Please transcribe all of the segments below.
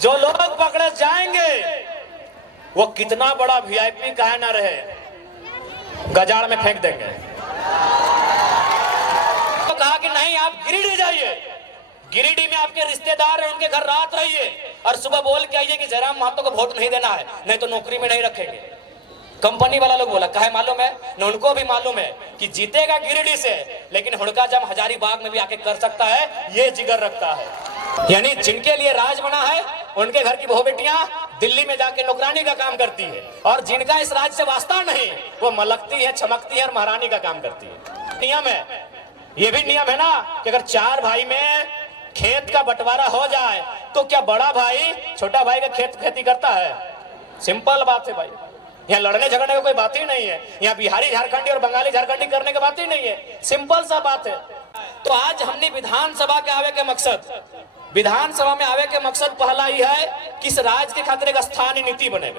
जो लोग पकड़े जाएंगे वो कितना बड़ा वीआईपी कहे ना रहे, गजाड़ में फेंक देंगे। तो कहा कि नहीं, आप गिरिडीह जाइए, गिरिडीह में आपके रिश्तेदार हैं, उनके घर रात रहिए और सुबह बोल के आइए कि जयराम महतो को वोट नहीं देना है, नहीं तो नौकरी में नहीं रखेंगे। कंपनी वाला लोग बोला, कहे मालूम है न, उनको भी मालूम है कि जीतेगा गिरिडीह से, लेकिन हुड़का जम हजारीबाग में भी आके कर सकता है, ये जिगर रखता है। यानी जिनके लिए राज बना है उनके घर की बहू बेटियां दिल्ली में जाके नौकरानी का काम करती है, और जिनका इस राज से वास्ता नहीं वो मलकती है, चमकती है और महारानी का काम करती है। नियम है, ये भी नियम है ना कि अगर 4 भाई में खेत का बंटवारा हो जाए तो क्या बड़ा भाई छोटा भाई का खेती करता है? सिंपल बात है भाई, यहाँ लड़ने झगड़ने की कोई बात ही नहीं है, यहाँ बिहारी झारखंडी और बंगाली झारखंडी करने की बात ही नहीं है, सिंपल सा बात है। तो आज हमने विधानसभा के आवे के मकसद, विधानसभा में आवे के मकसद पहला ही है कि इस राज्य के खातिर एक स्थानीय नीति बने।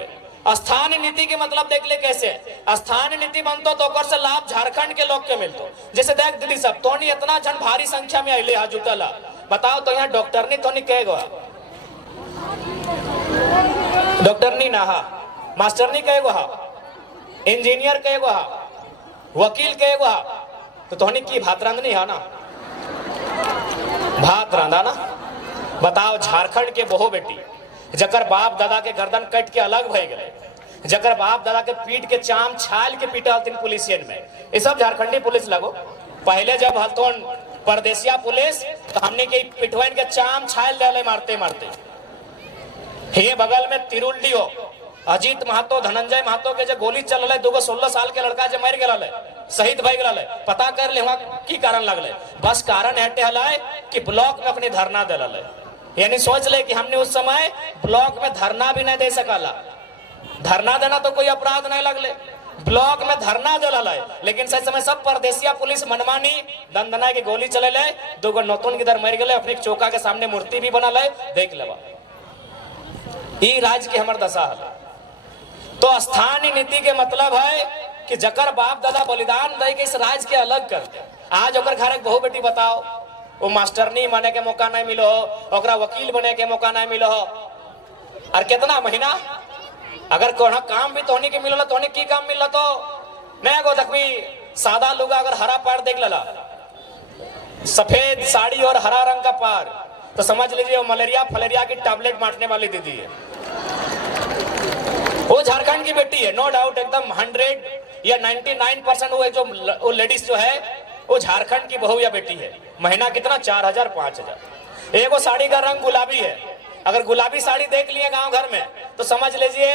स्थानीय नीति के मतलब देख ले कैसे स्थानीय नीति बनतो तो ओकर से लाभ झारखंड के लोग के मिलतो। जैसे देख दीदी सब तो नहीं इतना जन भारी संख्या में अले हा जुटला, बताओ तो यहाँ डॉक्टरनी तो नहीं कहेगा, डॉक्टरनी ना हा, मास्टरनी कहेगो हा, इंजीनियर कहेगो हा, वकील कहेगो हा, तो तोहनी की भात रांधनी है ना, भात रांधा ना। बताओ झारखंड के बहु बेटी जकर बाप दादा के गर्दन कट के अलग भय गए, जकर बाप दादा के पीट के चाम छाल के पीटा हथिन पुलिसियन में, ये सब झारखंडी पुलिस लगो। पहले जब हलतोन परदेसिया पुलिस तो हमने के पिटवाइन के चाम छाल डाले मारते मारते। ये बगल में तिरुल्डी हो अजीत महतो धनंजय महतो के जो गोली चल रहा है, 2 16 साल के लड़का जो मर गया शहीद भय गया, पता कर ले वहाँ की कारण लगल, बस कारण हटे हल कि ब्लॉक में अपनी धरना दिल। यानी सोच ले कि हमने उस समय ब्लॉक में धरना भी नहीं दे सकला, धरना देना तो कोई अपराध नहीं लगले, ब्लॉक में धरना दिल, लेकिन सही समय सब परदेसिया पुलिस मनमानी दंदना के गोली चले, 2 नौतन किधर मर गए, अपने चौका के सामने मूर्ति भी बनल है, देख लेवा। ई राज्य के हमार दशा है। तो स्थानीय नीति के मतलब है कि जकर बाप दादा बलिदान दे के इस राज्य के अलग कर दे। आज ओकर घर एक बहु बेटी बताओ, वो मास्टरनी बने के मौका नहीं मिलो, ओकरा वकील बने के मौका नहीं मिलो, और कितना महीना अगर कोई काम भी तोहनी के मिलल, तोहनी की काम मिलल तो मैं गो देखबी सादा लोग अगर हरा पैर देख लला, सफेद साड़ी और हरा रंग का पैर, तो समझ लीजिए वो मलेरिया फलेरिया की टैबलेट बांटने वाली दीदी है। वो झारखंड की बेटी है, नो डाउट, एकदम 100 या 99% वो जो लेडीज जो है वो झारखंड की बहू या बेटी है। महीना कितना 4000 5000। एक वो साड़ी का रंग गुलाबी है, अगर गुलाबी साड़ी देख लिए गांव घर में तो समझ लीजिए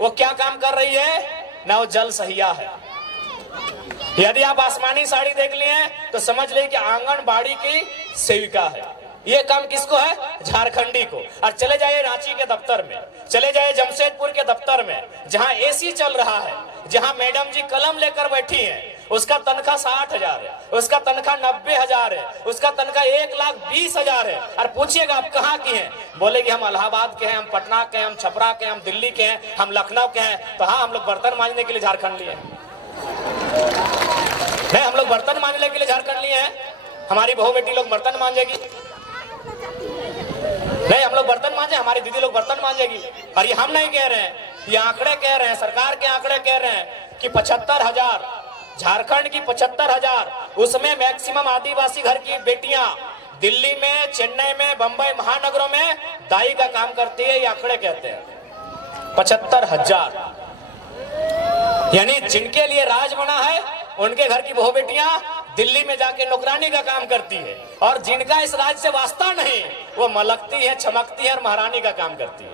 वो क्या काम कर रही है ना, वो जल सहिया है। यदि आप आसमानी साड़ी देख लिए तो समझ लीजिए कि आंगनबाड़ी की सेविका है। ये काम किसको है? झारखंडी को। और चले जाइए रांची के दफ्तर में, चले जाइए जमशेदपुर के दफ्तर में, जहां एसी चल रहा है, जहां मैडम जी कलम लेकर बैठी हैं, उसका तनख्वाह 60,000 है, उसका तनख्वाह 90,000 है, उसका तनख्वाह 1,20,000 है। और पूछिएगा आप कहाँ की हैं, बोलेगी हम इलाहाबाद के हैं, हम पटना के हैं, हम छपरा के हैं, हम दिल्ली के हैं, हम लखनऊ के हैं। तो हाँ, हम लोग बर्तन मांजने के लिए झारखंड लिए नहीं, हम लोग बर्तन मांजने के लिए झारखंड लिए हैं। हमारी बहू बेटी लोग बर्तन मांजेगी नहीं, हम लोग बर्तन मांजे, हमारी दीदी लोग बर्तन मांजेगी। और ये हम नहीं कह रहे हैं, ये आंकड़े कह रहे हैं, सरकार के आंकड़े कह रहे हैं कि 75,000 झारखंड की 75,000, उसमें मैक्सिमम आदिवासी घर की बेटियां दिल्ली में, चेन्नई में, बंबई महानगरों में दाई का काम करती है। ये आंकड़े कहते हैं 75,000। यानी जिनके लिए राज बना है उनके घर की बहु बेटियां दिल्ली में जाके नौकरानी का काम करती है, और जिनका इस राज्य से वास्ता नहीं वो मलकती है, चमकती है और महारानी का काम करती है।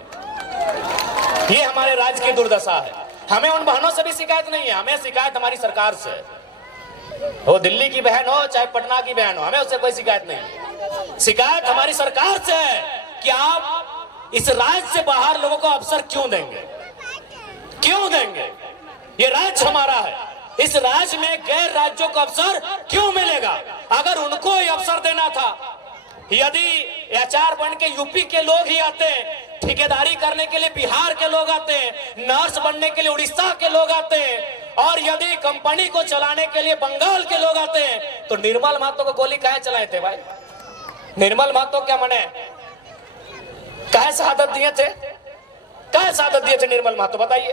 ये हमारे राज्य की दुर्दशा है। हमें उन बहनों से भी शिकायत नहीं है, हमें शिकायत हमारी सरकार से। वो दिल्ली की बहन हो चाहे पटना की बहन हो, हमें उससे कोई शिकायत नहीं। शिकायत हमारी सरकार से है कि आप इस राज्य से बाहर लोगों को अवसर क्यों देंगे, क्यों देंगे? ये राज्य हमारा है, इस राज्य में गैर राज्यों को अवसर क्यों मिलेगा? अगर उनको ये अवसर देना था, यदि एचआर बन के यूपी के लोग ही आते, ठेकेदारी करने के लिए बिहार के लोग आते, नर्स बनने के लिए उड़ीसा के लोग आते, और यदि कंपनी को चलाने के लिए बंगाल के लोग आते, तो निर्मल महतो को गोली काहे चलाए थे भाई? निर्मल महतो क्या मने? कहे शहादत दिए थे, कहे शहादत दिए थे निर्मल महतो, बताइए।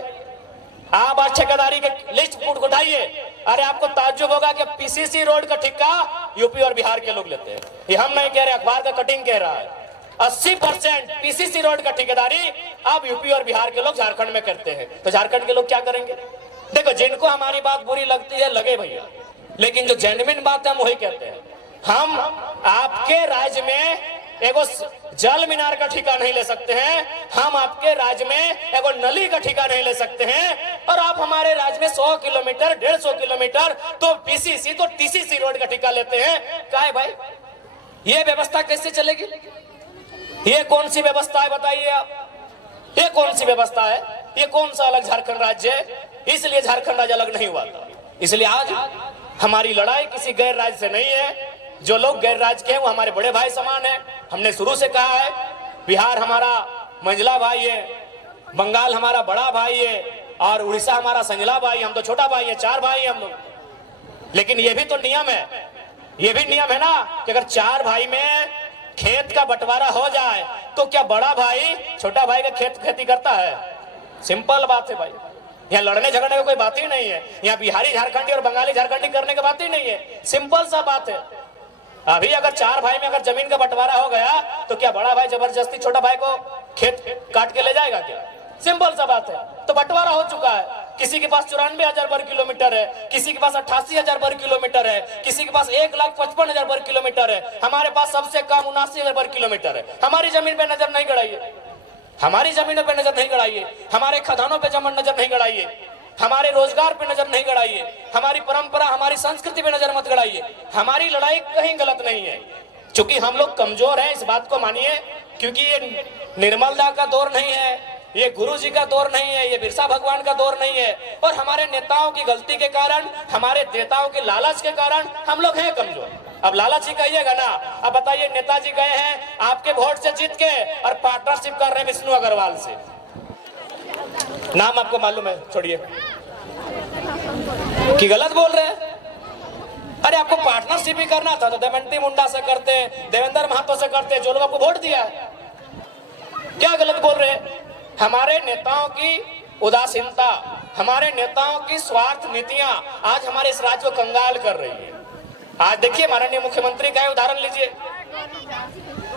आप आज ठेकेदारी के लिस्ट उठाइए, अरे आपको ताज्जुब होगा कि पीसीसी रोड का ठेका यूपी और बिहार के लोग लेते हैं। ये हम नहीं कह रहे, अखबार का कटिंग कह रहा है। 80% पीसीसी रोड का ठेकेदारी अब यूपी और बिहार के लोग झारखंड में करते हैं। तो झारखंड के लोग क्या करेंगे? देखो, जिनको हमारी बात बुरी लगती है लगे भैया, लेकिन जो जेन्युइन बात है हम वही कहते हैं। हम आपके राज्य में एगो जल मीनार का ठेका नहीं ले सकते हैं, हम आपके राज्य में एगो नली का ठेका नहीं ले सकते हैं, और आप हमारे राज्य में 100 किलोमीटर 150 किलोमीटर तो पीसीसी तो टीसीसी रोड का ठेका लेते हैं। क्या है भाई, ये व्यवस्था कैसे चलेगी? ये कौन सी व्यवस्था है बताइए आप? ये कौन सी व्यवस्था है? ये कौन सा अलग झारखंड राज्य है? इसलिए झारखंड राज्य अलग नहीं हुआ था। इसलिए आज हमारी लड़ाई किसी गैर राज्य से नहीं है। जो लोग गैर राज्य के हैं वो हमारे बड़े भाई समान है। हमने शुरू से कहा है, बिहार हमारा मंझला भाई है, बंगाल हमारा बड़ा भाई है, और उड़ीसा हमारा संजला भाई। हम तो छोटा भाई है, 4 भाई हम लोग। लेकिन ये भी तो नियम है, ये भी नियम है ना कि अगर 4 भाई में खेत का बंटवारा हो जाए तो क्या बड़ा भाई छोटा भाई का खेती करता है? सिंपल बात है भाई। यहाँ लड़ने झगड़ने की कोई बात ही नहीं है। यहाँ बिहारी झारखंडी और बंगाली झारखंडी करने की बात ही नहीं है। सिंपल सा बात है। अभी अगर 4 भाई में अगर जमीन का बंटवारा हो गया तो क्या बड़ा भाई जबरदस्ती छोटा भाई को खेत काट के ले जाएगा क्या? सिंपल सा बात है। तो बंटवारा हो चुका है। किसी के पास 94,000 वर्ग किलोमीटर है, किसी के पास 88,000 वर्ग किलोमीटर है, किसी के पास 1,55,000 वर्ग किलोमीटर है। हमारे पास सबसे कम 79,000 वर्ग किलोमीटर है। हमारी जमीन पे नजर नहीं गड़ाइए, हमारी जमीनों पे नजर नहीं गड़ाइए, हमारे खदानों पे नजर नहीं गड़ाइए, हमारे रोजगार पे नजर नहीं गड़ाइए, हमारी परंपरा हमारी संस्कृति पे नजर मत गड़ाइए। हमारी लड़ाई कहीं गलत नहीं है। क्योंकि हम लोग कमजोर हैं, इस बात को मानिए। क्योंकि ये निर्मलदा का दौर नहीं है, ये गुरु जी का दौर नहीं है, ये बिरसा भगवान का दौर नहीं है, और हमारे नेताओं की गलती के कारण, हमारे नेताओं के लालच के कारण हम लोग हैं कमजोर। अब लालच ही कहिएगा ना। अब बताइए, नेताजी गए हैं आपके वोट से जीत के और पार्टनरशिप कर रहे हैं विष्णु अग्रवाल से। नाम आपको मालूम है, छोड़िए कि गलत बोल रहे हैं। अरे आपको पार्टनरशिप ही करना था तो दमयंती मुंडा से करते, देवेंद्र महतो से करते, जो लोग आपको वोट दिया है। क्या गलत बोल रहे हैं? हमारे नेताओं की उदासीनता, हमारे नेताओं की स्वार्थ नीतियां आज हमारे इस राज्य को कंगाल कर रही है। आज देखिए, माननीय मुख्यमंत्री का उदाहरण लीजिए।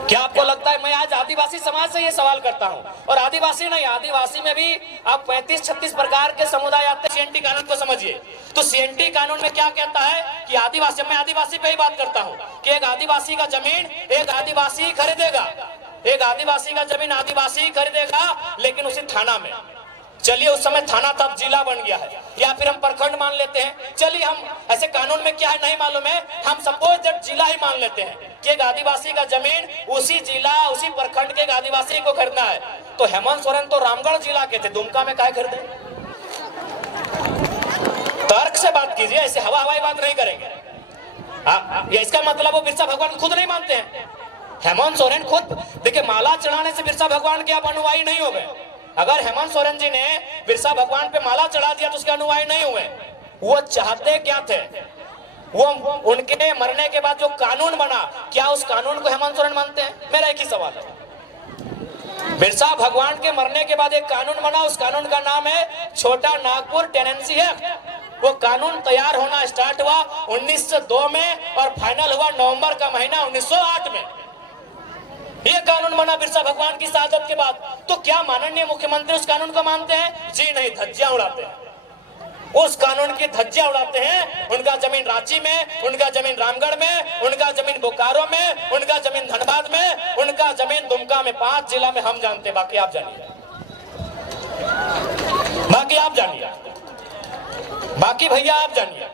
क्या आपको लगता है, मैं आज आदिवासी समाज से ये सवाल करता हूं, और आदिवासी नहीं, आदिवासी में भी आप 35-36 प्रकार के समुदाय आते हैं। सीएनटी कानून को समझिए। तो सीएनटी कानून में क्या कहता है कि आदिवासी, मैं आदिवासी पे ही बात करता हूं, कि एक आदिवासी का जमीन एक आदिवासी खरीदेगा, एक आदिवासी का जमीन आदिवासी खरीदेगा, लेकिन उसी थाना में। चलिए, उस समय थाना तब जिला बन गया है, या फिर हम प्रखंड मान लेते हैं। चलिए, हम ऐसे कानून में क्या है नहीं मालूम है, हम सपोज दैट जिला ही मान लेते हैं कि एक आदिवासी का जमीन उसी जिला उसी प्रखंड के एक आदिवासी को खरीदना है। तो हेमंत सोरेन तो रामगढ़ जिला के थे, दुमका में क्या खरीदे? तर्क से बात कीजिए, ऐसे हवाई बात नहीं करेंगे। इसका मतलब वो बिरसा भगवान खुद नहीं मानते हैं। हेमंत सोरेन खुद देखिए, माला चढ़ाने से बिरसा भगवान के आप अनुयायी नहीं हो गए। अगर हेमंत सोरेन जी ने बिरसा भगवान पे माला चढ़ा दिया तो उसके अनुयायी नहीं हुए। वो चाहते क्या थे? वो उनके मरने के बाद जो कानून बना, क्या उस कानून को हेमंत सोरेन मानते हैं? मेरा एक ही सवाल है। बिरसा भगवान के मरने के बाद एक कानून बना, उस कानून का नाम है छोटा नागपुर टेनेंसी एक्ट। वो कानून तैयार होना स्टार्ट हुआ 1902 में और फाइनल हुआ नवंबर का महीना 1908 में। ये कानून बना बिरसा भगवान की शहादत के बाद। तो क्या माननीय मुख्यमंत्री उस कानून को मानते हैं? जी नहीं, धज्जियां उड़ाते हैं। उस कानून की धज्जियां उड़ाते हैं। उनका जमीन रांची में, उनका जमीन रामगढ़ में, उनका जमीन बोकारो में, उनका जमीन धनबाद में, उनका जमीन दुमका में। 5 जिला में हम जानते हैं, बाकी आप जानिए, बाकी आप जानिए, बाकी भैया आप जानिए।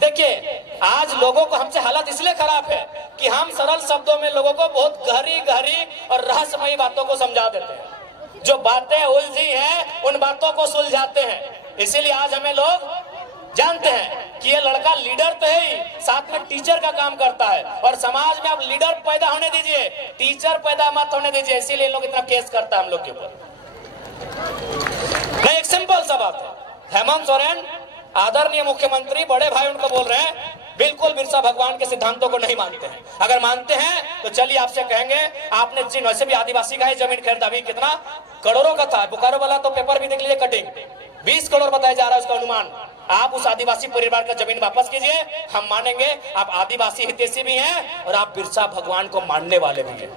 देखिए, आज लोगों को हमसे हालत इसलिए खराब है कि हम सरल शब्दों में लोगों को बहुत गहरी गहरी और रहस्यमयी बातों को समझा देते हैं। जो बातें उलझी हैं उन बातों को सुलझाते हैं। इसीलिए आज हमें लोग जानते हैं कि ये लड़का लीडर तो है ही, साथ में टीचर का काम करता है। और समाज में आप लीडर पैदा होने दीजिए, टीचर पैदा मत होने दीजिए। इसीलिए लोग इतना केस करता है हम लोग के ऊपर। नहीं, एक सिंपल सा बात है। हेमंत सोरेन आदरणीय मुख्यमंत्री, बड़े भाई उनको बोल रहे हैं बिल्कुल बिरसा भगवान के सिद्धांतों को नहीं मानते हैं। अगर मानते हैं तो चलिए आपसे कहेंगे, आपने जिन वैसे भी आदिवासी का ही जमीन खरीदा, अभी कितना करोड़ों का था, बोकारो वाला तो पेपर भी देख लीजिए, कटिंग 20 करोड़ बताया जा रहा है उसका अनुमान। आप उस आदिवासी परिवार का जमीन वापस कीजिए, हम मानेंगे आप आदिवासी हितैषी भी हैं और आप बिरसा भगवान को मानने वाले भी हैं।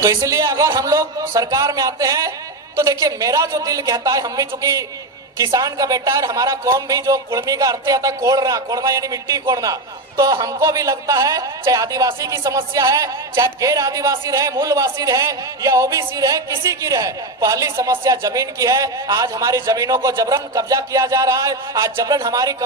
तो इसलिए अगर हम लोग सरकार में आते हैं तो देखिए, मेरा जो दिल कहता है, हम भी चूंकि किसान का बेटा है, हमारा कौम भी जो कुड़मी का अर्थ आता है कोड़ना, कोड़ना यानी मिट्टी कोड़ना, तो हमको भी लगता है चाहे आदिवासी की समस्या है, चाहे गैर आदिवासी रहे, मूलवासी रहे या ओबीसी रहे, किसी की रहे, पहली समस्या जमीन की है। आज हमारी जमीनों को जबरन कब्जा किया जा रहा है, आज जबरन हमारी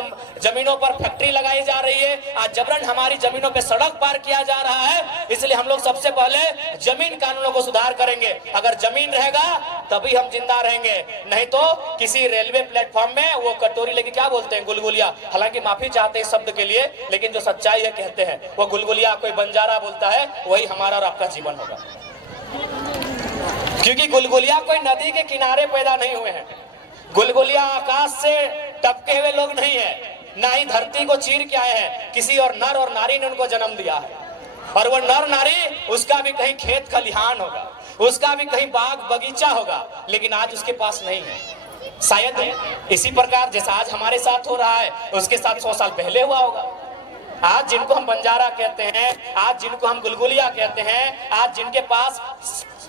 जमीनों पर फैक्ट्री लगाई जा रही है, आज जबरन हमारी जमीनों पर सड़क पार किया जा रहा है। इसलिए हम लोग सबसे पहले जमीन कानूनों को सुधार करेंगे। अगर जमीन रहेगा तभी हम जिंदा रहेंगे, नहीं तो किसी रेलवे प्लेटफॉर्म में वो कटोरी लेके क्या बोलते हैं, गुलगुलिया, हालांकि माफी चाहते हैं शब्द के लिए, लेकिन जो सच्चाई है कहते हैं, वो गुलगुलिया कोई बंजारा बोलता है, वही हमारा और आपका जीवन होगा। क्योंकि गुलगुलिया कोई नदी के किनारे पैदा नहीं हुए हैं, गुलगुलिया आकाश से टपके हुए लोग नहीं है, ना ही धरती को चीर के आए हैं, किसी और नर और नारी ने उनको जन्म दिया है। और वो नर नारी, उसका भी कहीं खेत खलिहान होगा, उसका भी कहीं बाग बगीचा होगा, लेकिन आज उसके पास नहीं है। शायद इसी प्रकार जैसा आज हमारे साथ हो रहा है, उसके साथ 100 साल पहले हुआ होगा। आज जिनको हम बंजारा कहते हैं, आज जिनको हम गुलगुलिया कहते हैं, आज जिनके पास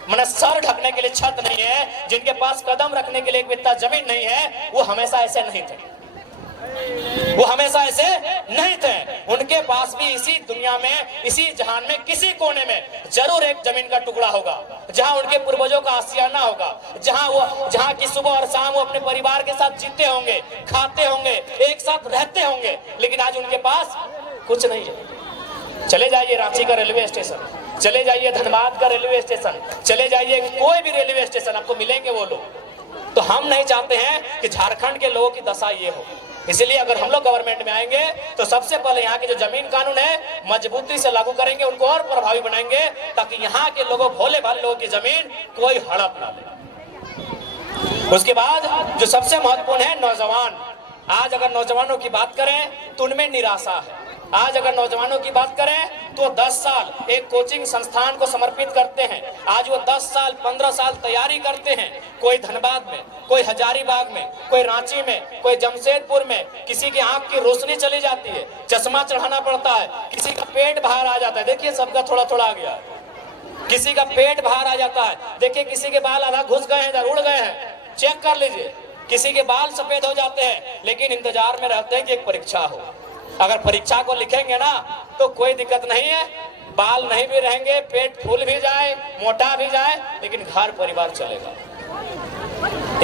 माने सर ढकने के लिए छत नहीं है, जिनके पास कदम रखने के लिए एक बित्ता जमीन नहीं है, वो हमेशा ऐसे नहीं थे, वो हमेशा ऐसे नहीं थे। उनके पास भी इसी दुनिया में, इसी जहान में, किसी कोने में जरूर एक जमीन का टुकड़ा होगा, जहां उनके पूर्वजों का आशियाना होगा, जहां की सुबह और शाम वो अपने परिवार के साथ जीते होंगे, खाते होंगे, एक साथ रहते होंगे। लेकिन आज उनके पास कुछ नहीं है। चले जाइए रांची का रेलवे स्टेशन, चले जाइए धनबाद का रेलवे स्टेशन, चले जाइए कोई भी रेलवे स्टेशन, आपको मिलेंगे वो लोग। तो हम नहीं चाहते हैं कि झारखंड के लोगों की दशा ये हो। इसलिए अगर हम लोग गवर्नमेंट में आएंगे तो सबसे पहले यहाँ के जो जमीन कानून है मजबूती से लागू करेंगे, उनको और प्रभावी बनाएंगे, ताकि यहाँ के लोगों, भोले भाले लोगों की जमीन कोई हड़प ना ले। उसके बाद जो सबसे महत्वपूर्ण है, नौजवान। आज अगर नौजवानों की बात करें तो उनमें निराशा है। आज अगर नौजवानों की बात करें तो 10 साल एक कोचिंग संस्थान को समर्पित करते हैं। आज वो 10 साल 15 साल तैयारी करते हैं, कोई धनबाद में, कोई हजारीबाग में, कोई रांची में, कोई जमशेदपुर में। किसी की आंख की रोशनी चली जाती है, चश्मा चढ़ाना पड़ता है, किसी का पेट बाहर आ जाता है, देखिए सबका थोड़ा थोड़ा आ गया, किसी का पेट बाहर आ जाता है, देखिए किसी के बाल आधा घुस गए हैं, उड़ गए हैं, चेक कर लीजिए, किसी के बाल सफेद हो जाते हैं, लेकिन इंतजार में रहते हैं कि एक परीक्षा हो। अगर परीक्षा को लिखेंगे ना तो कोई दिक्कत नहीं है, बाल नहीं भी रहेंगे, पेट फूल भी जाए, मोटा भी जाए, लेकिन घर परिवार चलेगा।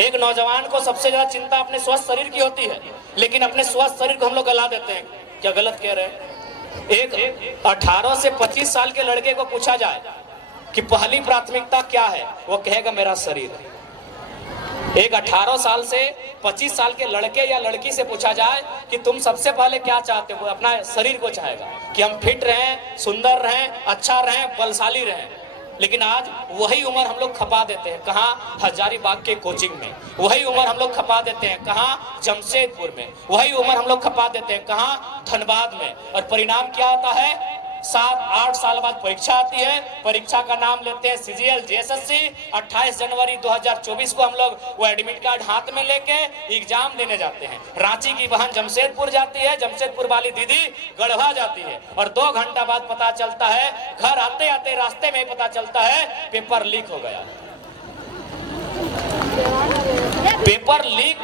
एक नौजवान को सबसे ज्यादा चिंता अपने स्वस्थ शरीर की होती है, लेकिन अपने स्वस्थ शरीर को हम लोग गला देते हैं। क्या गलत कह रहे हैं? एक 18 से 25 साल के लड़के को पूछा जाए कि पहली प्राथमिकता क्या है, वो कहेगा मेरा शरीर है। एक 18 साल से 25 साल के लड़के या लड़की से पूछा जाए कि तुम सबसे पहले क्या चाहते हो, अपना शरीर को चाहेगा कि हम फिट रहें, सुंदर रहें, अच्छा रहें, बलशाली रहें। लेकिन आज वही उम्र हम लोग खपा देते हैं, कहाँ? हजारीबाग के कोचिंग में। वही उम्र हम लोग खपा देते हैं, कहाँ? जमशेदपुर में। वही उम्र हम लोग खपा देते हैं, कहाँ? धनबाद में। और परिणाम क्या होता है? 7-8 साल बाद परीक्षा आती है, परीक्षा का नाम लेते हैं CGL JSSC। 28 जनवरी 2024 को हम लोग वो एडमिट कार्ड हाथ में लेके एग्जाम देने जाते हैं। रांची की बहन जमशेदपुर जाती है, जमशेदपुर वाली दीदी गढ़वा जाती है, और 2 घंटा बाद पता चलता है, घर आते आते रास्ते में ही पता चलता है पेपर लीक हो गया। पेपर लीक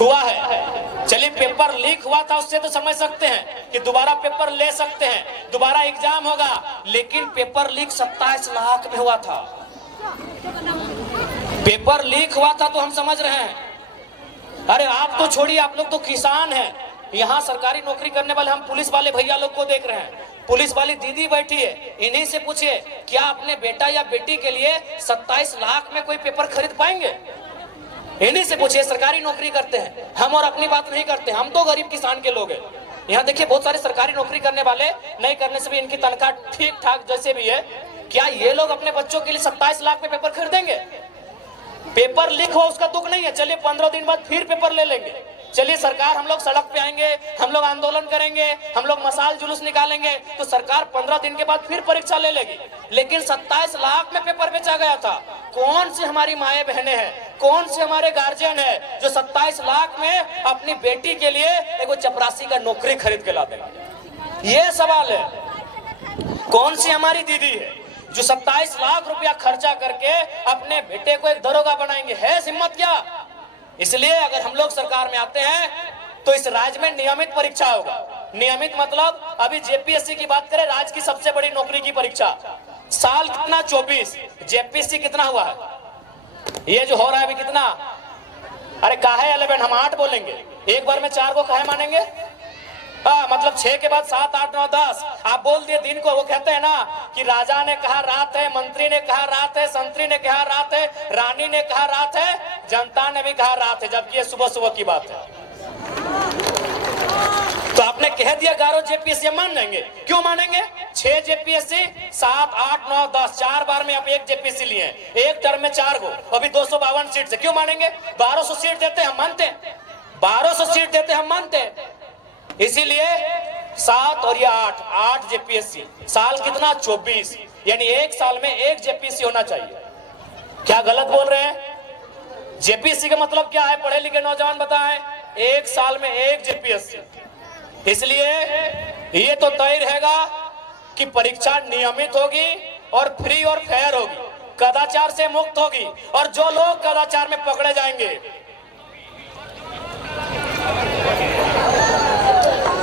हुआ है। चलिए पेपर लीक हुआ था उससे तो समझ सकते हैं कि दोबारा पेपर ले सकते हैं, दोबारा एग्जाम होगा, लेकिन पेपर लीक 27 लाख में हुआ था। पेपर लीक हुआ था तो हम समझ रहे हैं। अरे आप तो छोड़िए, आप लोग तो किसान हैं, यहाँ सरकारी नौकरी करने वाले हम पुलिस वाले भैया लोग को देख रहे हैं, पुलिस वाली दीदी बैठी है, इन्हीं से पूछिए क्या अपने बेटा या बेटी के लिए 27 लाख में कोई पेपर खरीद पाएंगे? इन्हीं से पूछिए, सरकारी नौकरी करते हैं। हम और अपनी बात नहीं करते, हम तो गरीब किसान के लोग हैं। यहाँ देखिए बहुत सारे सरकारी नौकरी करने वाले, नहीं करने से भी इनकी तनख्वाह ठीक ठाक जैसे भी है, क्या ये लोग अपने बच्चों के लिए 27 लाख में पेपर खरीदेंगे? पेपर लीक हो उसका दुख नहीं है, चलिए 15 दिन बाद फिर पेपर ले लेंगे, चलिए सरकार, हम लोग सड़क पे आएंगे, हम लोग आंदोलन करेंगे, हम लोग मसाल जुलूस निकालेंगे, तो सरकार 15 दिन के बाद फिर परीक्षा ले लेगी। लेकिन 27 लाख में पेपर बेचा गया था। कौन सी हमारी माए बहनें हैं, कौन से हमारे गार्जियन है जो 27 लाख में अपनी बेटी के लिए एक चपरासी का नौकरी खरीद के ला देंगे? ये सवाल है। कौन सी हमारी दीदी है जो 27 लाख रुपया खर्चा करके अपने बेटे को एक दरोगा बनाएंगे? है हिम्मत क्या? इसलिए अगर हम लोग सरकार में आते हैं तो इस राज्य में नियमित परीक्षा होगा। नियमित मतलब अभी जेपीएससी की बात करें, राज्य की सबसे बड़ी नौकरी की परीक्षा, साल कितना 24, जेपीएससी कितना हुआ है? ये जो हो रहा है अभी कितना? अरे काहे 11, हम 8 बोलेंगे, एक बार में 4 को काहे मानेंगे? मतलब 6 के बाद 7, 8, 9, 10 आप बोल दिए दिन को। वो कहते हैं ना कि राजा ने कहा रात है, मंत्री ने कहा रात है, संतरी ने कहा रात है, रानी ने कहा रात है, जनता ने भी कहा रात है, जबकि ये सुबह सुबह की बात है। तो आपने कह दिया 11 जेपीएससी, मान लेंगे? क्यों मानेंगे? 6 जेपीएससी, 7, 8, 9, 10, 4 बार में आप एक जेपीएससी लिए, एक टर्म में 4 गो, अभी 252 सीट से क्यों मानेंगे? 1200 सीट देते हम मानते, 1200 सीट देते हम मानते। इसीलिए 7 और ये 8 जेपीएससी, साल कितना 24, यानी एक साल में एक जेपीएससी होना चाहिए। क्या गलत बोल रहे हैं? जेपीएससी का मतलब क्या है? पढ़े लिखे नौजवान बताएं। एक साल में एक जेपीएससी। इसलिए ये तो तय रहेगा कि परीक्षा नियमित होगी और फ्री और फेयर होगी, कदाचार से मुक्त होगी। और जो लोग कदाचार में पकड़े जाएंगे,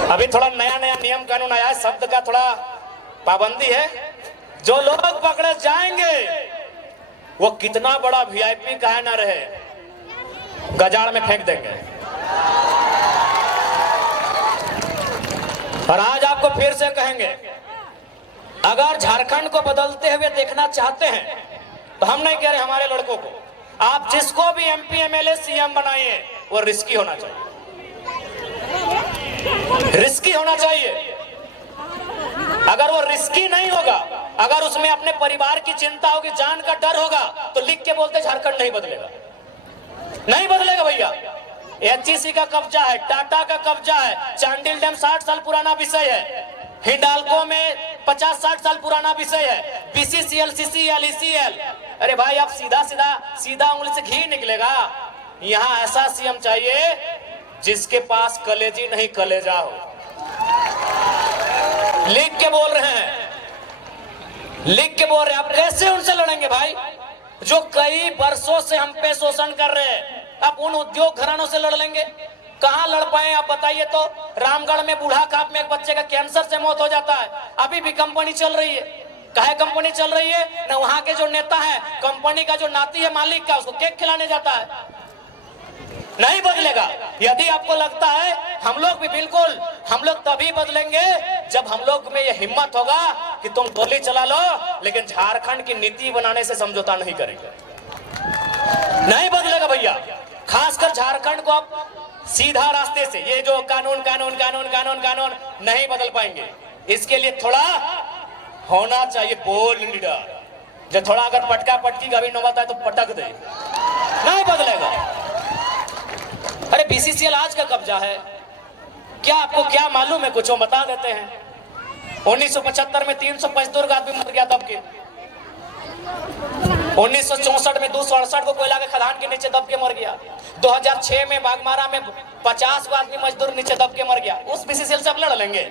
अभी थोड़ा नया नया नियम कानून आया है, शब्द का थोड़ा पाबंदी है, जो लोग पकड़े जाएंगे वो कितना बड़ा वीआईपी काहे ना रहे, गजाड़ में फेंक देंगे। और आज आपको फिर से कहेंगे, अगर झारखंड को बदलते हुए देखना चाहते हैं तो हम नहीं कह रहे हमारे लड़कों को, आप जिसको भी एमपी एमएलए सीएम बनाइए, वो रिस्की होना चाहिए, रिस्की होना चाहिए। अगर वो रिस्की नहीं होगा, अगर उसमें अपने परिवार की चिंता होगी, जान का डर होगा, तो लिख के बोलते झारखंड नहीं बदलेगा, नहीं बदलेगा भैया। एचईसी का कब्जा है, टाटा का कब्जा है, चांडिल डैम 60 साल पुराना विषय है, हिंडाल्को में 50-60 साल पुराना विषय है, बीसीसीएल, सीसीएल, ईसीएल। अरे भाई आप सीधा उंगली से घी निकलेगा। यहाँ ऐसा सीएम चाहिए जिसके पास कलेजी नहीं कलेजा हो। लिख के बोल रहे हैं, लिख के बोल रहे हैं। आप कैसे उनसे लड़ेंगे भाई जो कई वर्षों से हम पे शोषण कर रहे हैं? आप उन उद्योग घरानों से लड़ लेंगे? कहां लड़ पाए आप बताइए तो। रामगढ़ में बूढ़ा खाप में एक बच्चे का कैंसर से मौत हो जाता है, अभी भी कंपनी चल रही है। काहे कंपनी चल रही है? ना वहां के जो नेता है, कंपनी का जो नाती है मालिक का, उसको केक खिलाने जाता है। नहीं बदलेगा। यदि आपको लगता है हम लोग भी बिल्कुल, हम लोग तभी बदलेंगे जब हम लोग में ये हिम्मत होगा कि तुम गोली चला लो, लेकिन झारखंड की नीति बनाने से समझौता नहीं करेंगे। नहीं बदलेगा भैया। खासकर झारखंड को आप सीधा रास्ते से, ये जो कानून कानून कानून कानून कानून नहीं बदल पाएंगे। इसके लिए थोड़ा होना चाहिए बोल्ड लीडर, जो थोड़ा अगर पटका पटकी का भी नौबत है तो पटक दे। नहीं बदलेगा। अरे बीसीसीएल आज का कब्जा है, क्या आपको क्या मालूम है? कुछ बता देते हैं। 1975 में 300 मजदूर आदमी मर गया दब के। 1964 में 268 को कोयला के खदान के नीचे दब के मर गया। 2006 में बागमारा में 50 आदमी मजदूर नीचे दब के मर गया। उस बीसीसीएल से आप लड़ लेंगे?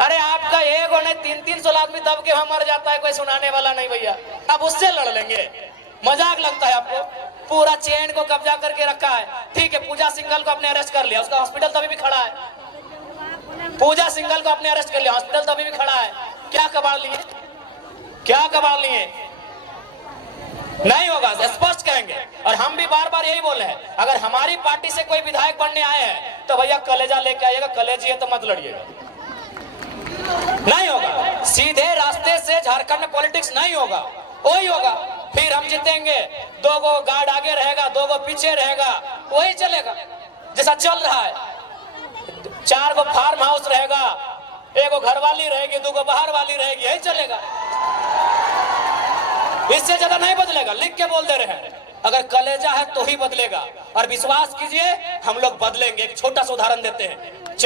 अरे आपका एक और नहीं 300 आदमी दब के वहां मर जाता है, कोई सुनाने वाला नहीं भैया। आप उससे लड़ लेंगे? मजाक लगता है आपको? पूरा चेन को कब्जा करके रखा है। ठीक है, पूजा सिंघल को आपने अरेस्ट कर लिया, उसका हॉस्पिटल तभी भी खड़ा है। पूजा सिंघल को आपने अरेस्ट कर लिया, हॉस्पिटल तभी भी खड़ा है। क्या कबाड़ लिए? क्या कबाड़ लिए? नहीं होगा, स्पष्ट कहेंगे। और हम भी बार बार यही बोले हैं, अगर हमारी पार्टी से कोई विधायक बनने आए हैं तो भैया कलेजा लेके आइएगा, कलेजी है तो मत लड़िएगा। नहीं होगा, सीधे रास्ते से झारखंड में पॉलिटिक्स नहीं होगा, वही होगा। फिर हम जीतेंगे, 2 गो गार्ड आगे रहेगा, 2 गो पीछे रहेगा, वही चलेगा जैसा चल रहा है। 4 गो फार्म हाउस रहेगा, 1 गो घर वाली रहेगी, 2 गो बाहर वाली रहेगी, यही चलेगा। इससे ज्यादा नहीं बदलेगा। लिख के बोल दे रहे हैं। अगर कलेजा है तो ही बदलेगा, और विश्वास कीजिए हम लोग बदलेंगे। एक छोटा सा उदाहरण देते हैं।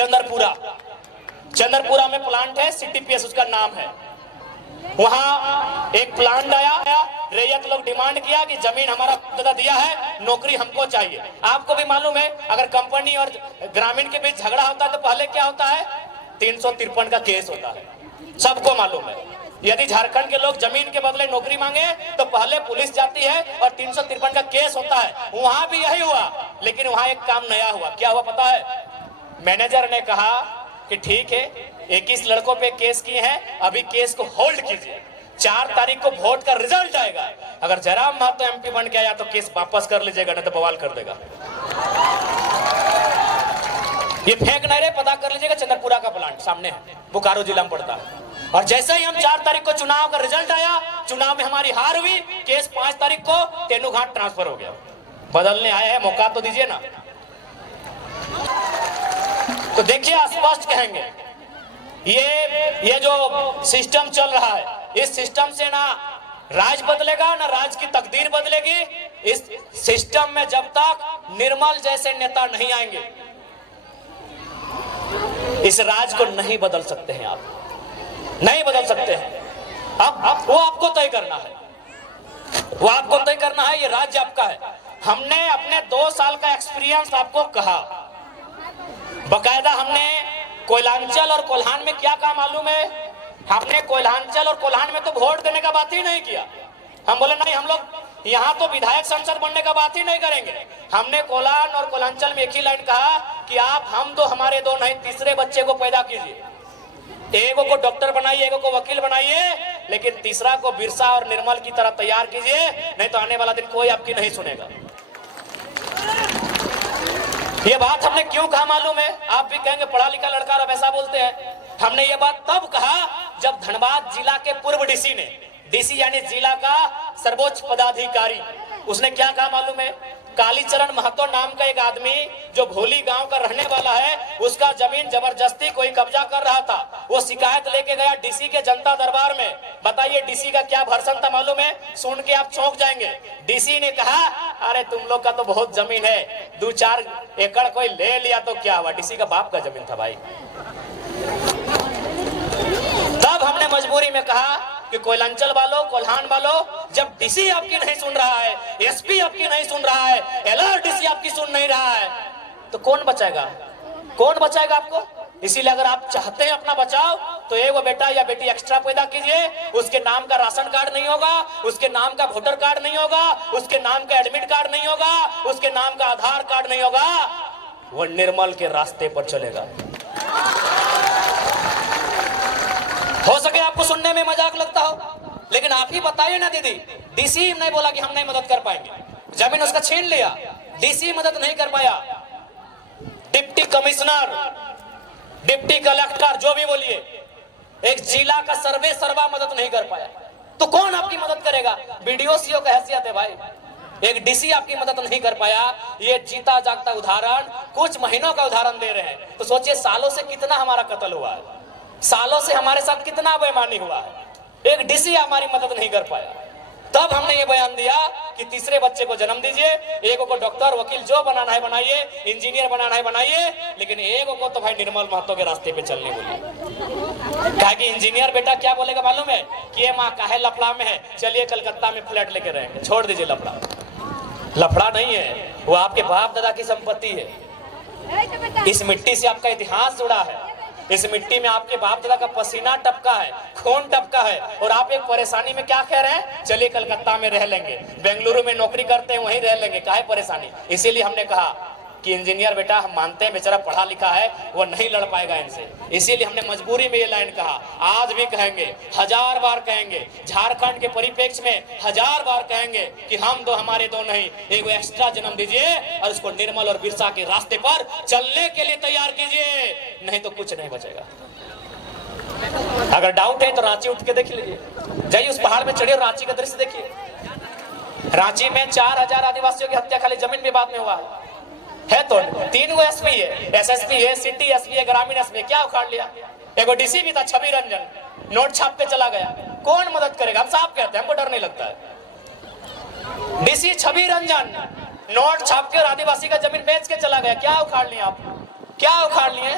चंद्रपुरा में प्लांट है, CTPS उसका नाम है। वहां एक प्लांट आया, रैयत लोग डिमांड किया कि जमीन हमारा दादा दिया है, नौकरी हमको चाहिए। आपको भी मालूम है, अगर कंपनी और ग्रामीण के बीच झगड़ा होता है तो पहले क्या होता है, 353 का केस होता है, सबको मालूम है। यदि झारखंड के लोग जमीन के बदले नौकरी मांगे तो पहले पुलिस जाती है और 353 का केस होता है। वहां भी यही हुआ, लेकिन वहां एक काम नया हुआ। क्या हुआ पता है? मैनेजर ने कहा कि ठीक है, 21 लड़कों पे केस किए हैं, अभी केस को होल्ड कीजिए, 4 तारीख को वोट का रिजल्ट आएगा, अगर जयराम महतो MP बन के आया तो केस वापस कर लीजिएगा, नहीं तो बवाल कर देगा। ये फेंक नहीं रहे, पता कर लीजिएगा। चंद्रपुरा का प्लांट सामने है, बोकारो जिला में पड़ता है। और जैसे ही हम 4 तारीख को चुनाव का रिजल्ट आया, चुनाव में हमारी हार हुई, केस 5 तारीख को तेनुघाट ट्रांसफर हो गया। बदलने आए हैं, मौका तो दीजिए ना। तो देखिए, स्पष्ट कहेंगे, ये जो सिस्टम चल रहा है, इस सिस्टम से ना राज बदलेगा ना राज की तकदीर बदलेगी। इस सिस्टम में जब तक निर्मल जैसे नेता नहीं आएंगे, इस राज को नहीं बदल सकते हैं। आप नहीं बदल सकते हैं। अब वो आपको तय करना है, वो आपको तय करना है। ये राज्य आपका है। हमने अपने 2 साल का एक्सपीरियंस आपको कहा, बकायदा हमने कोयलांचल और कोल्हान में क्या कहा मालूम है? हमने कोयलांचल और कोल्हान में तो वोट देने का बात ही नहीं किया। हम बोले नहीं, हम लोग यहाँ तो विधायक संसद बनने का बात ही नहीं करेंगे। हमने कोल्हान और कोल्हांचल में एक ही लाइन कहा कि आप हम दो हमारे दो नहीं, तीसरे बच्चे को पैदा कीजिए। एगो को डॉक्टर बनाइए, एगो को वकील बनाइए, लेकिन तीसरा को बिरसा और निर्मल की तरह तैयार कीजिए, नहीं तो आने वाला दिन कोई आपकी नहीं सुनेगा। ये बात हमने क्यों कहा मालूम है? आप भी कहेंगे पढ़ा लिखा लड़का और ऐसा बोलते हैं। हमने ये बात तब कहा जब धनबाद जिला के पूर्व डीसी ने, डीसी यानी जिला का सर्वोच्च पदाधिकारी, उसने क्या कहा मालूम है? कालीचरण महतो नाम का एक आदमी जो भोली गांव का रहने वाला है, उसका जमीन जबरदस्ती कोई कब्जा कर रहा था। वो शिकायत लेके गया डीसी के जनता दरबार में। बताइए डीसी का क्या भर्सन था मालूम है? सुन के आप चौंक जाएंगे। डीसी ने कहा, अरे तुम लोग का तो बहुत जमीन है, 2-4 एकड़ कोई ले लिया तो क्या हुआ? डीसी का बाप का जमीन था भाई। तब हमने मजबूरी में कहा कि कोयलांचल वालों, कोल्हान वालों, जब डीसी आपकी नहीं सुन रहा है, एसपी आपकी नहीं सुन रहा है, LRDC आपकी सुन नहीं रहा है, तो कौन बचाएगा? कौन बचाएगा आपको? इसीलिए अगर आप चाहते हैं अपना बचाव, तो एगो बेटा या बेटी एक्स्ट्रा पैदा कीजिए। उसके नाम का राशन कार्ड नहीं होगा, उसके नाम का वोटर कार्ड नहीं होगा, उसके नाम का एडमिट कार्ड नहीं होगा, उसके नाम का आधार कार्ड नहीं होगा, वो निर्मल के रास्ते पर चलेगा। हो सके आपको सुनने में मजाक लगता हो, लेकिन आप ही बताइए ना दीदी, डीसी नहीं बोला कि हम नहीं मदद कर पाएंगे, जमीन उसका छीन लिया, डीसी मदद नहीं कर पाया, डिप्टी कमिश्नर, डिप्टी कलेक्टर, जो भी बोलिए, एक जिला का सर्वे सर्वा मदद नहीं कर पाया, तो कौन आपकी मदद करेगा? BDO CO का हैसियत है भाई। एक डीसी आपकी मदद नहीं कर पाया। ये जीता जागता उदाहरण, कुछ महीनों का उदाहरण दे रहे हैं, तो सोचिए सालों से कितना हमारा कत्ल हुआ है, सालों से हमारे साथ कितना बेईमानी हुआ है। एक डीसी हमारी मदद नहीं कर पाया। तब हमने ये बयान दिया कि तीसरे बच्चे को जन्म दीजिए, एगो को डॉक्टर, वकील जो बनाना है बनाइए, इंजीनियर बनाना है बनाइए, लेकिन एगो को तो भाई निर्मल महतो के रास्ते पे चलने बोलिए। कहा कि इंजीनियर बेटा क्या बोलेगा मालूम है? कि ये माँ काहे लफड़ा में है, चलिए कलकत्ता में फ्लैट लेके रहेंगे, छोड़ दीजिए लफड़ा। लफड़ा नहीं है, वो आपके बाप दादा की संपत्ति है। इस मिट्टी से आपका इतिहास जुड़ा है, इस मिट्टी में आपके बाप दादा का पसीना टपका है, खून टपका है, और आप एक परेशानी में क्या कह रहे हैं? चलिए कलकत्ता में रह लेंगे, बेंगलुरु में नौकरी करते हैं वहीं रह लेंगे, काहे परेशानी? इसीलिए हमने कहा कि इंजीनियर बेटा हम मानते हैं बेचारा पढ़ा लिखा है, वो नहीं लड़ पाएगा इनसे, इसीलिए हमने मजबूरी में ये लाइन कहा। आज भी कहेंगे, 1000 बार कहेंगे, झारखंड के परिप्रेक्ष्य में 1000 बार कहेंगे कि हम दो हमारे दो नहीं, एक एक्स्ट्रा जन्म दीजिए और उसको निर्मल और बिरसा के रास्ते पर चलने के लिए तैयार कीजिए, नहीं तो कुछ नहीं बचेगा। अगर डाउट है तो रांची उठ के देख लीजिए, जाइए उस पहाड़ में चढ़िए और रांची का दृश्य देखिए। रांची में 4000 आदिवासियों की हत्या खाली जमीन विवाद में हुआ है तो 3 गो एसपी है, SSP है, सिटी एसपी है, ग्रामीण एसपी है, क्या उखाड़ लिया? एगो डीसी भी था छवि रंजन, नोट छाप के चला गया। कौन मदद करेगा? हम साफ कहते हैं, हमको डर नहीं लगता है। डीसी छवि रंजन नोट छाप के आदिवासी का जमीन बेच के चला गया। क्या उखाड़ लिए आप, क्या उखाड़ लिए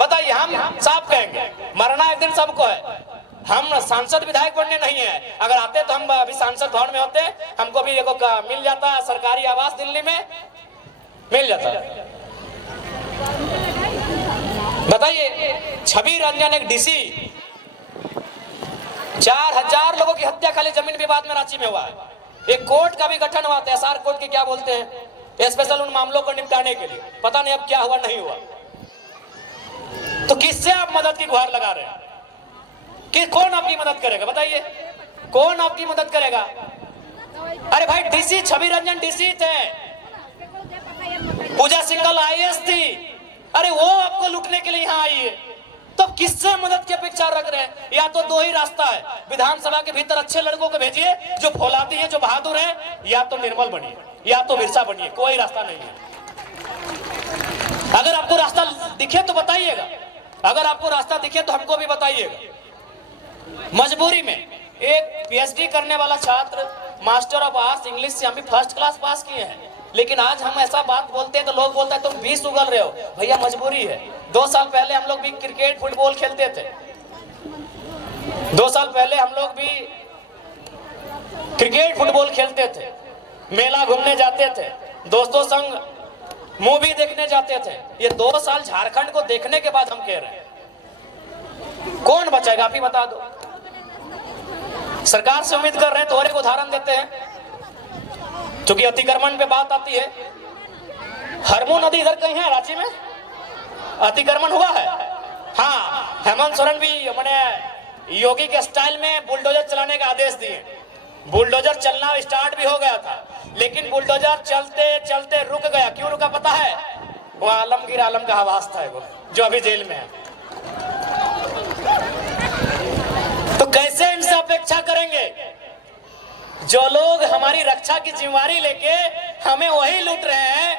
बताइए। हम साफ कहेंगे मरना एक दिन सबको है। हम सांसद विधायक बनने नहीं है, अगर आते तो हम अभी सांसद भवन में होते, हमको भी देखो मिल जाता सरकारी आवास दिल्ली में मिल जाता। बताइए छवि रंजन एक डीसी 4000 लोगों की हत्या खाली जमीन विवाद में रांची में हुआ है। एक कोर्ट का भी गठन हुआ, एसआर कोर्ट के क्या बोलते हैं, स्पेशल उन मामलों को निपटाने के लिए। पता नहीं अब क्या हुआ नहीं हुआ। तो किससे आप मदद की गुहार लगा रहे हैं कि कौन आपकी मदद करेगा बताइए, कौन आपकी मदद करेगा। अरे भाई डीसी छवि रंजन डीसी थे, पूजा सिंघल आईएएस थी, अरे वो आपको लूटने के लिए यहाँ आई है, तो किससे मदद की अपेक्षा रख रहे हैं। या तो दो ही रास्ता है, विधानसभा के भीतर अच्छे लड़कों को भेजिए जो फौलादी है, जो बहादुर है, या तो निर्मल बनिए या तो बिरसा बनिए, कोई रास्ता नहीं है। अगर आपको रास्ता दिखे तो बताइएगा, अगर आपको रास्ता दिखे तो हमको भी बताइएगा। मजबूरी में एक पीएचडी करने वाला छात्र मास्टर ऑफ आर्ट्स इंग्लिश से हम भी फर्स्ट क्लास पास किए हैं, लेकिन आज हम ऐसा बात बोलते हैं तो लोग बोलते हैं तुम 20 उगल रहे हो। भैया मजबूरी है। 2 साल पहले हम लोग भी क्रिकेट फुटबॉल खेलते थे, 2 साल पहले हम लोग भी क्रिकेट फुटबॉल खेलते थे, मेला घूमने जाते थे, दोस्तों संग मूवी देखने जाते थे। ये 2 साल झारखंड को देखने के बाद हम कह रहे हैं कौन बचाएगा, आप ही बता दो। सरकार से उम्मीद कर रहे हैं तो और एक उदाहरण देते हैं, क्योंकि अतिक्रमण पे बात आती है। हरमू नदी इधर कहीं है रांची में, अतिक्रमण हुआ है। हाँ, हेमंत सोरेन भी मैंने योगी के स्टाइल में बुलडोजर चलाने का आदेश दिए। बुलडोजर चलना स्टार्ट भी हो गया था, लेकिन बुलडोजर चलते चलते रुक गया। क्यों रुका पता है? वो आलमगीर आलम का आवाज था, वो जो अभी जेल में है। तो कैसे इनसे अपेक्षा करेंगे जो लोग हमारी रक्षा की जिम्मेवारी लेके हमें वही लूट रहे हैं,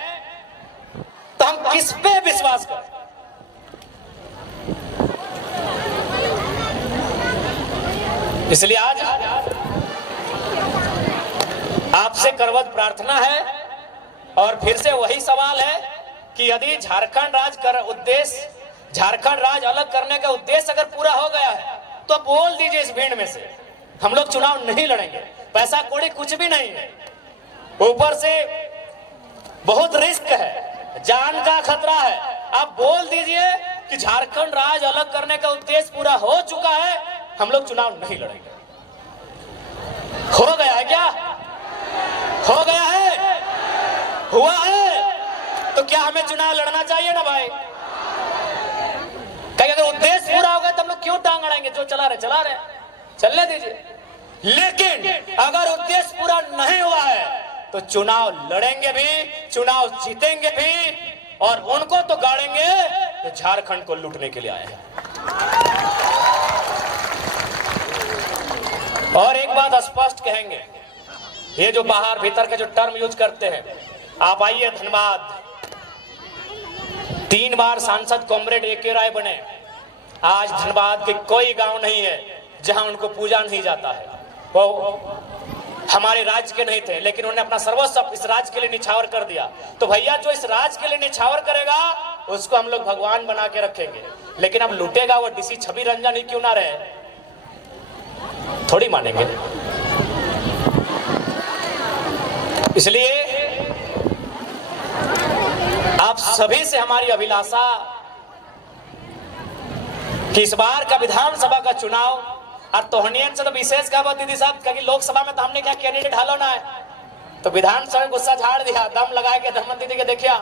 तो हम किस पे विश्वास करें। इसलिए आज आपसे करवत प्रार्थना है, और फिर से वही सवाल है कि यदि झारखंड राज्य कर उद्देश्य, झारखंड राज्य अलग करने का उद्देश्य अगर पूरा हो गया है तो बोल दीजिए इस भीड़ में से हम लोग चुनाव नहीं लड़ेंगे। पैसा कौड़ी कुछ भी नहीं है, ऊपर से बहुत रिस्क है, जान का खतरा है। आप बोल दीजिए कि झारखंड राज्य अलग करने का उद्देश्य पूरा हो चुका है, हम लोग चुनाव नहीं लड़ेंगे। हो गया है क्या? हो गया है? हुआ है? तो क्या हमें चुनाव लड़ना चाहिए ना भाई? कहीं अगर उद्देश्य पूरा हो गया तो हम लोग क्यों टांग अड़ाएंगे? जो चला रहे चलने दीजिए। लेकिन अगर उद्देश्य पूरा नहीं हुआ है तो चुनाव लड़ेंगे भी, चुनाव जीतेंगे भी, और उनको तो गाड़ेंगे जो झारखंड को लूटने के लिए आए हैं। और एक बात स्पष्ट कहेंगे, ये जो बाहर भीतर का जो टर्म यूज करते हैं, आप आइए धनबाद, 3 बार सांसद कॉमरेड ए.के. राय बने। आज धनबाद के कोई गांव नहीं है जहां उनको पूजा नहीं जाता है। वो हमारे राज्य के नहीं थे, लेकिन उन्होंने अपना सर्वस्व इस राज्य के लिए निछावर कर दिया। तो भैया जो इस राज्य के लिए निछावर करेगा उसको हम लोग भगवान बना के रखेंगे, लेकिन अब लूटेगा वो डीसी छवि रंजन ही क्यों ना रहे, थोड़ी मानेंगे। इसलिए आप सभी से हमारी अभिलाषा कि इस बार का विधानसभा का चुनाव, और तोहनियन से तो विशेष का बात दीदी साहब, क्योंकि लोकसभा में तो हमने क्या कैंडिडेट हालो ना है, तो विधानसभा में गुस्सा झाड़ दिया, दम लगा के धर्मन दीदी के देखिया,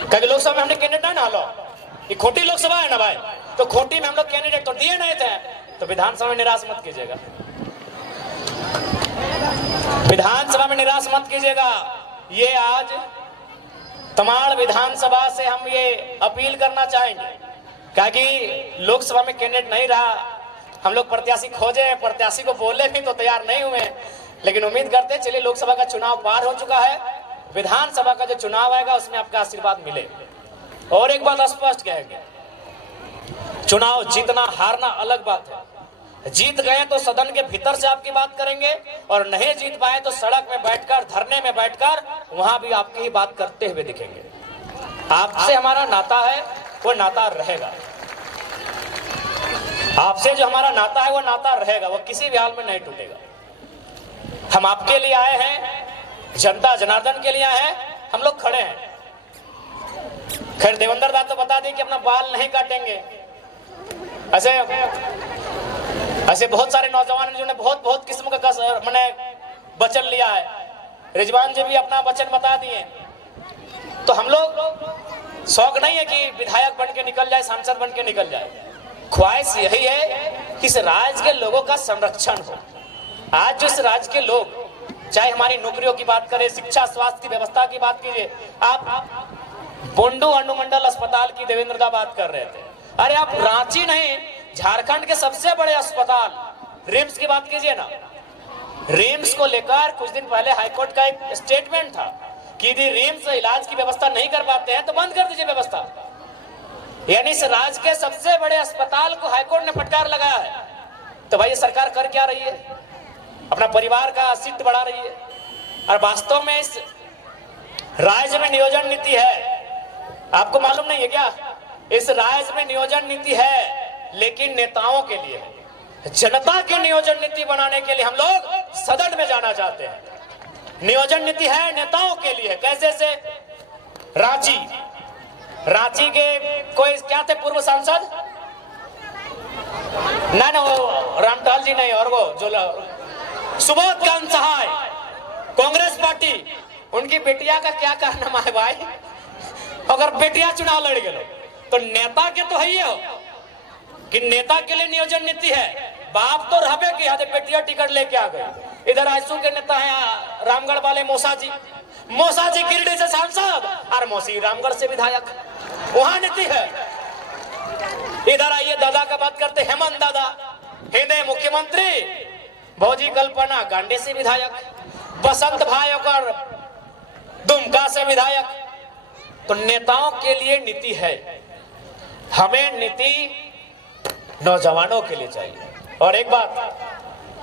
क्योंकि लोकसभा में हमने कैंडिडेट ना हालो, ये खोटी लोकसभा है ना भाई, तो खोटी में हम लोग कैंडिडेट तो दिए नहीं थे, तो विधानसभा में निराश मत कीजिएगा, विधानसभा में निराश मत कीजिएगा। ये आज तमाड़ विधानसभा से हम ये अपील करना चाहेंगे, क्योंकि लोकसभा में कैंडिडेट नहीं रहा, हम लोग प्रत्याशी खोजे, प्रत्याशी को बोले भी तो तैयार नहीं हुए, लेकिन उम्मीद करते हैं चलिए लोकसभा का चुनाव पार हो चुका है, विधानसभा का जो चुनाव आएगा उसमें आपका आशीर्वाद मिले। और एक बात स्पष्ट कहेंगे, चुनाव जीतना हारना अलग बात है, जीत गए तो सदन के भीतर से आपकी बात करेंगे, और नहीं जीत पाए तो सड़क में बैठकर, धरने में बैठकर वहां भी आपकी ही बात करते हुए दिखेंगे। आपसे हमारा नाता है वो नाता रहेगा, आपसे जो हमारा नाता है वो नाता रहेगा, वो किसी भी हाल में नहीं टूटेगा। हम आपके लिए आए हैं, जनता जनार्दन के लिए आए हैं, हम लोग खड़े हैं। खैर देवेंद्र दा तो बता दी कि अपना बाल नहीं काटेंगे। ऐसे बहुत सारे नौजवान जिन्होंने बहुत बहुत किस्म का मैंने वचन लिया है। रिजवान जी भी अपना वचन बता दिए। तो हम लोग शौक नहीं है कि विधायक बन के निकल जाए, सांसद बन के निकल जाए। ख्वाहिश यही है कि इस राज्य के लोगों का संरक्षण हो। आज जो इस राज्य के लोग, चाहे हमारी नौकरियों की बात करें, शिक्षा स्वास्थ्य की व्यवस्था की बात कीजिए, आप बोंडू अनुमंडल अस्पताल की देवेंद्र दा बात कर रहे थे। अरे आप रांची नहीं, झारखंड के सबसे बड़े अस्पताल रिम्स की बात कीजिए ना। रिम्स को लेकर कुछ दिन पहले हाईकोर्ट का एक स्टेटमेंट था कि यदि रिम्स इलाज की व्यवस्था नहीं कर पाते हैं तो बंद कर दीजिए व्यवस्था। यानी इस राज्य के सबसे बड़े अस्पताल को हाईकोर्ट ने फटकार लगाया है। तो भाई ये सरकार कर क्या रही है? अपना परिवार का सीट बढ़ा रही है। और वास्तव में इस राज्य में नियोजन नीति है, आपको मालूम नहीं है क्या? इस राज्य में नियोजन नीति है, लेकिन नेताओं के लिए है। जनता की नियोजन नीति बनाने के लिए हम लोग सदन में जाना चाहते हैं। नियोजन नीति है नेताओं के लिए। कैसे से? रांची के कोई क्या थे पूर्व सांसद? ना वो रामटाल जी नहीं, और वो जो सुबोध कांत सहाय, कांग्रेस पार्टी, उनकी बेटिया का क्या कारनामा है भाई? अगर बेटिया चुनाव लड़ गए तो नेता के तो है ही हो कि नेता के लिए नियोजन नीति है। बाप तो रहबे कि आधे बेटिया टिकट लेके आ गए। इधर आजसू के नेता है रामगढ़ वाले मौसा जी गिरिडीह से सांसद और मौसी रामगढ़ से विधायक, वहां नीति है। इधर आइए दादा का बात करते, हेमंत दादा हिंदे मुख्यमंत्री, भौजी कल्पना गांडे से विधायक, बसंत भाई और दुमका से विधायक। तो नेताओं के लिए नीति है, हमें नीति नौजवानों के लिए चाहिए। और एक बात,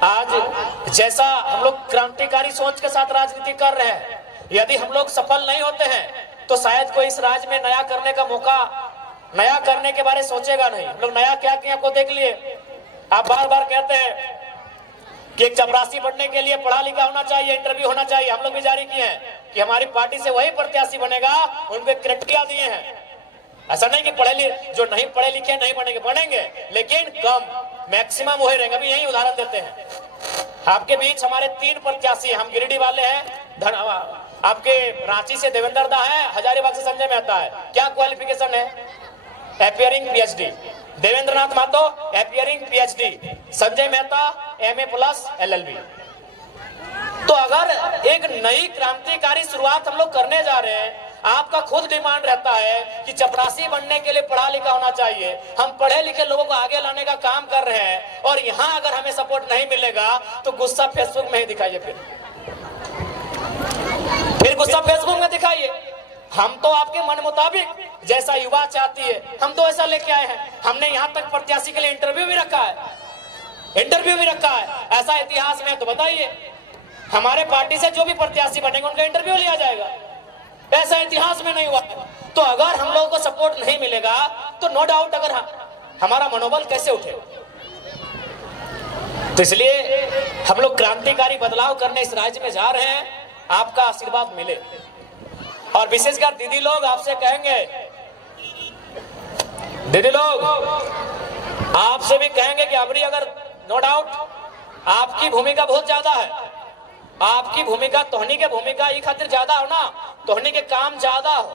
आज जैसा हम लोग क्रांतिकारी सोच के साथ राजनीति कर रहे हैं, यदि हम लोग सफल नहीं होते हैं तो शायद कोई इस राज्य में नया करने का मौका, नया करने के बारे में सोचेगा नहीं। हम लोग नया क्या किया आपको देख लिए। आप बार बार कहते हैं कि एक चपरासी बनने के लिए पढ़ा लिखा होना चाहिए, इंटरव्यू होना चाहिए। हम लोग भी जारी किए हैं कि हमारी पार्टी से वही प्रत्याशी बनेगा, उनको क्राइटेरिया दिए हैं। ऐसा नहीं कि जो नहीं पढ़े लिखे नहीं बनेंगे, लेकिन कम, मैक्सिमम वही रहेंगे। अभी यही उदाहरण देते हैं, आपके बीच हमारे 3 प्रत्याशी, हम गिरिडीह वाले हैं, आपके रांची से देवेंद्र दा है, हजारीबाग से संजय मेहता है। क्या क्वालिफिकेशन है? Appearing PhD. Devendra Nath Mahto appearing PhD, Sanjay Mehta MA+ LLB। तो अगर एक नई क्रांतिकारी शुरुआत हम लोग करने जा रहे हैं, आपका खुद डिमांड रहता है कि चपरासी बनने के लिए पढ़ा लिखा होना चाहिए, हम पढ़े लिखे लोगों को आगे लाने का काम कर रहे हैं, और यहां अगर हमें सपोर्ट नहीं मिलेगा तो गुस्सा फेसबुक में ही दिखाइए। फिर गुस्सा फेसबुक में दिखाइए। हम तो आपके मन मुताबिक जैसा युवा चाहती है, हम तो ऐसा लेके आए हैं। हमने यहाँ तक प्रत्याशी के लिए इंटरव्यू भी रखा है, ऐसा इतिहास में तो बताइए। हमारे पार्टी से जो भी प्रत्याशी बनेंगे उनका इंटरव्यू लिया जाएगा, ऐसा इतिहास में नहीं हुआ। तो अगर हम लोगों को सपोर्ट नहीं मिलेगा तो नो डाउट अगर हमारा मनोबल कैसे उठेगा। तो इसलिए हम लोग क्रांतिकारी बदलाव करने इस राज्य में जा रहे हैं, आपका आशीर्वाद मिले। और विशेषकर दीदी लोग आपसे कहेंगे, दीदी लोग आपसे भी कहेंगे कि अबरी अगर नो डाउट आपकी भूमिका बहुत ज्यादा है, आपकी भूमिका तोहनी के भूमिका ये खातिर ज्यादा हो ना, तोहनी के काम ज्यादा हो।